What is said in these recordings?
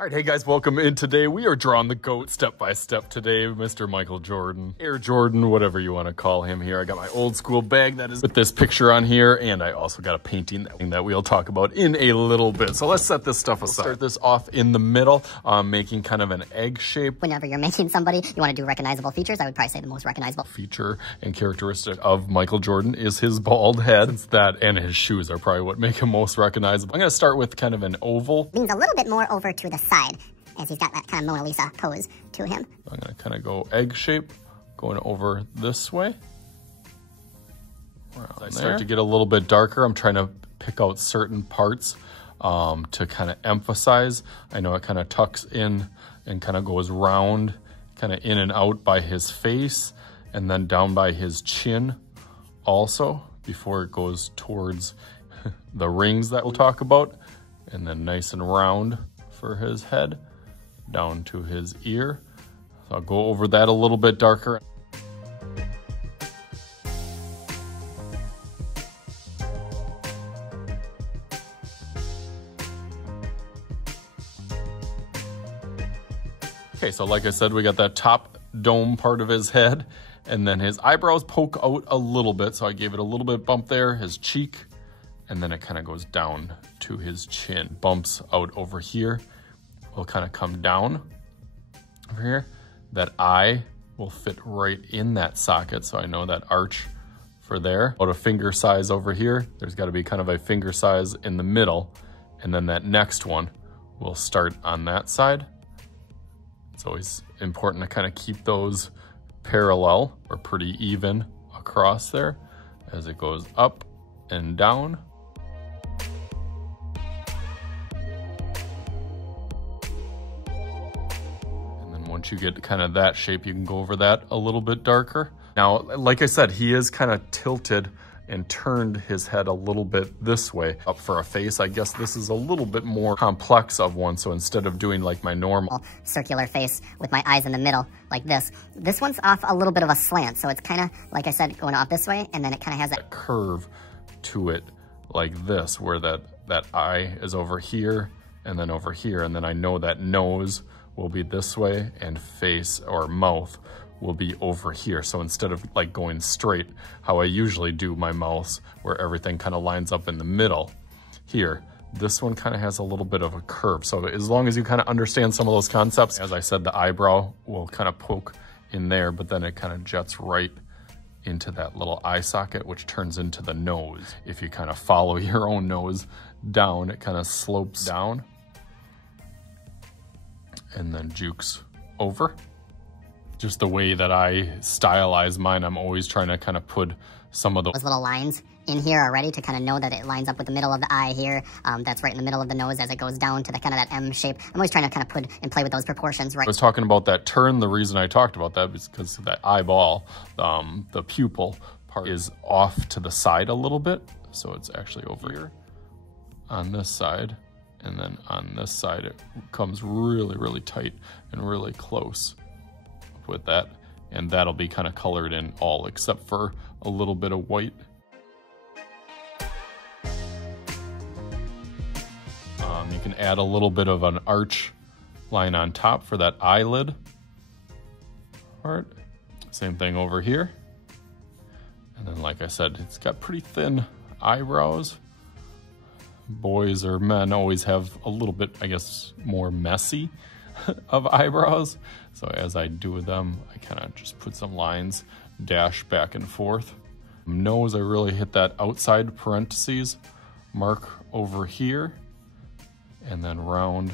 All right, hey guys, welcome in. Today we are drawing the GOAT step by step today, Mr. Michael Jordan, Air Jordan, whatever you want to call him here. I got my old school bag that is with this picture on here, and I also got a painting that we'll talk about in a little bit. So let's set this stuff aside. Start this off in the middle, making kind of an egg shape. Whenever you're making somebody, you want to do recognizable features. I would probably say the most recognizable Feature and characteristic of Michael Jordan is his bald head. Since that and his shoes are probably what make him most recognizable. I'm going to start with kind of an oval. Leans a little bit more over to the side, as he's got that kind of Mona Lisa pose to him. I'm going to kind of go egg shape, going over this way. As I start to get a little bit darker, I'm trying to pick out certain parts to kind of emphasize. I know it kind of tucks in and kind of goes round, kind of in and out by his face, and then down by his chin also, before it goes towards the rings that we'll talk about, and then nice and round for his head, down to his ear. So I'll go over that a little bit darker. Okay, so like I said, we got that top dome part of his head, and then his eyebrows poke out a little bit, so I gave it a little bit bump there, his cheek, and then it kind of goes down to his chin. Bumps out over here will kind of come down over here. That eye will fit right in that socket, so I know that arch for there. About a finger size over here, there's got to be kind of a finger size in the middle, and then that next one will start on that side. It's always important to kind of keep those parallel or pretty even across there as it goes up and down. Once you get kind of that shape, you can go over that a little bit darker. Now, like I said, he is kind of tilted and turned his head a little bit this way up for a face. I guess this is a little bit more complex of one. So instead of doing like my normal circular face with my eyes in the middle like this one's off a little bit of a slant. So it's kind of, like I said, going off this way, and then it kind of has that curve to it like this, where that eye is over here and then over here. And then I know that nose will be this way and face or mouth will be over here. So instead of like going straight, how I usually do my mouth, where everything kind of lines up in the middle here, this one kind of has a little bit of a curve. So as long as you kind of understand some of those concepts, as I said, the eyebrow will kind of poke in there, but then it kind of jets right into that little eye socket, which turns into the nose. If you kind of follow your own nose down, it kind of slopes down and then jukes over. Just the way that I stylize mine, I'm always trying to kind of put some of those little lines in here already to kind of know that it lines up with the middle of the eye here. That's right in the middle of the nose as it goes down to the kind of that M shape. I'm always trying to kind of put and play with those proportions, right? I was talking about that turn. The reason I talked about that is because that eyeball, the pupil part is off to the side a little bit. So it's actually over here on this side. And then on this side, it comes really, really tight and really close with that. And that'll be kind of colored in all except for a little bit of white. You can add a little bit of an arch line on top for that eyelid part. Same thing over here. And then, like I said, it's got pretty thin eyebrows. Boys or men always have a little bit, I guess, more messy of eyebrows. So as I do them, I kind of just put some lines, dash back and forth. Nose, I really hit that outside parentheses mark over here, and then round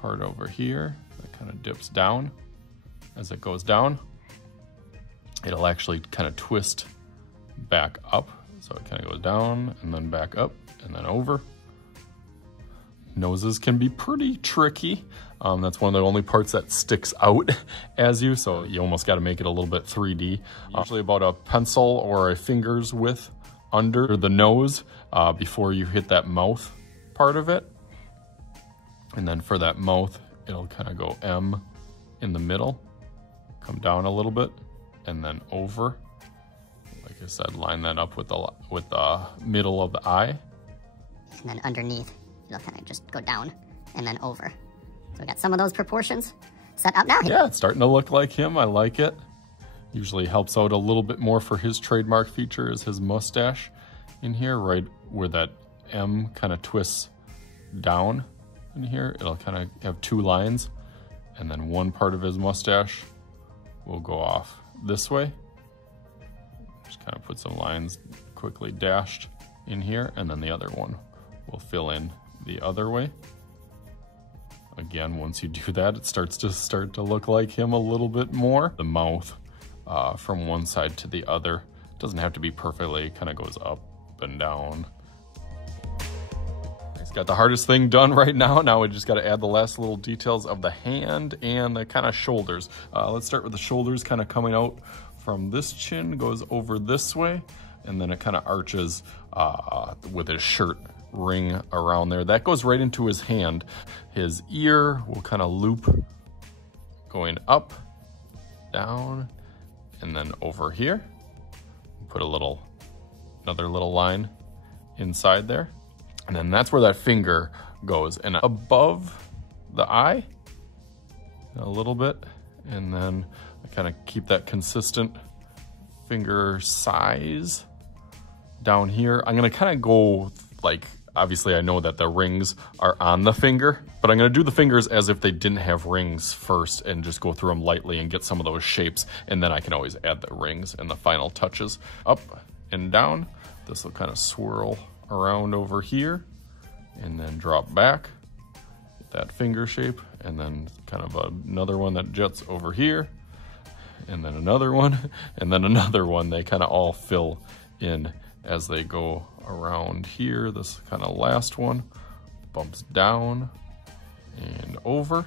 part over here that kind of dips down. As it goes down, it'll actually kind of twist back up. So it kind of goes down and then back up and then over. Noses can be pretty tricky. That's one of the only parts that sticks out as you, so you almost got to make it a little bit 3D. Usually about a pencil or a finger's width under the nose before you hit that mouth part of it. And then for that mouth, it'll kind of go M in the middle, come down a little bit, and then over. Like I said, line that up with the middle of the eye. And then underneath, it'll kind of just go down and then over. So we got some of those proportions set up now. Yeah, it's starting to look like him. I like it. Usually helps out a little bit more for his trademark feature is his mustache in here, right where that M kind of twists down in here. It'll kind of have two lines, and then one part of his mustache will go off this way. Just kind of put some lines quickly dashed in here, and then the other one will fill in the other way. Again, once you do that, it starts to look like him a little bit more. The mouth from one side to the other doesn't have to be perfectly, kind of goes up and down. He's got the hardest thing done right now. Now we just got to add the last little details of the hand and the kind of shoulders. Let's start with the shoulders kind of coming out from this chin, goes over this way, and then it kind of arches with his shirt ring around there. That goes right into his hand. His ear will kind of loop going up, down, and then over here. Put another little line inside there. And then that's where that finger goes. And above the eye, a little bit. And then I kind of keep that consistent finger size down here. I'm gonna kind of go like, obviously I know that the rings are on the finger, but I'm gonna do the fingers as if they didn't have rings first and just go through them lightly and get some of those shapes. And then I can always add the rings and the final touches. Up and down. This will kind of swirl around over here and then drop back, get that finger shape, and then kind of another one that jets over here, and then another one, and then another one. They kind of all fill in as they go around here. This kind of last one bumps down and over.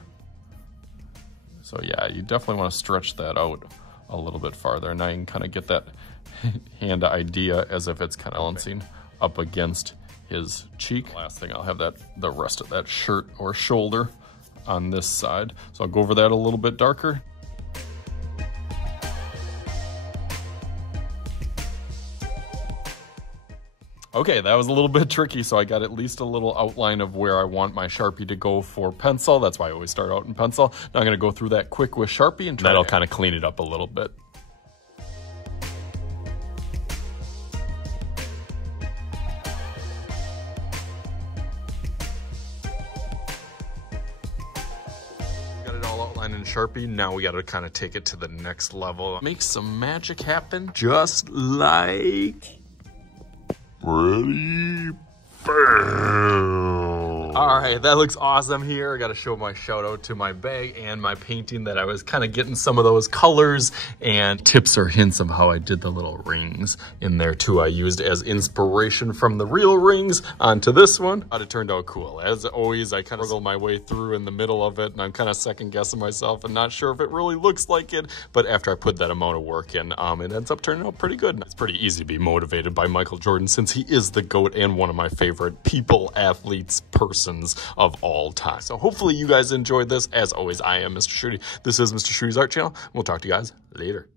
So yeah, you definitely want to stretch that out a little bit farther. Now you can kind of get that hand idea as if it's kind of balancing up against his cheek. Last thing, I'll have the rest of that shirt or shoulder on this side. So I'll go over that a little bit darker. Okay, that was a little bit tricky, so I got at least a little outline of where I want my Sharpie to go for pencil. That's why I always start out in pencil. Now I'm gonna go through that quick with Sharpie, and that'll kind of clean it up a little bit. Got it all outlined in Sharpie. Now we gotta kind of take it to the next level. Make some magic happen, just like... Ready? Bam! All right, that looks awesome here. I got to show my shout out to my bag and my painting that I was kind of getting some of those colors and tips or hints of how I did the little rings in there too. I used as inspiration from the real rings onto this one. But it turned out cool. As always, I kind of struggled my way through in the middle of it, and I'm kind of second guessing myself and not sure if it really looks like it. But after I put that amount of work in, it ends up turning out pretty good. It's pretty easy to be motivated by Michael Jordan since he is the GOAT and one of my favorite people, athletes, persons of all time. So hopefully you guys enjoyed this. As always, I am Mr. Shruti. This is Mr. Shruti's Art Channel. We'll talk to you guys later.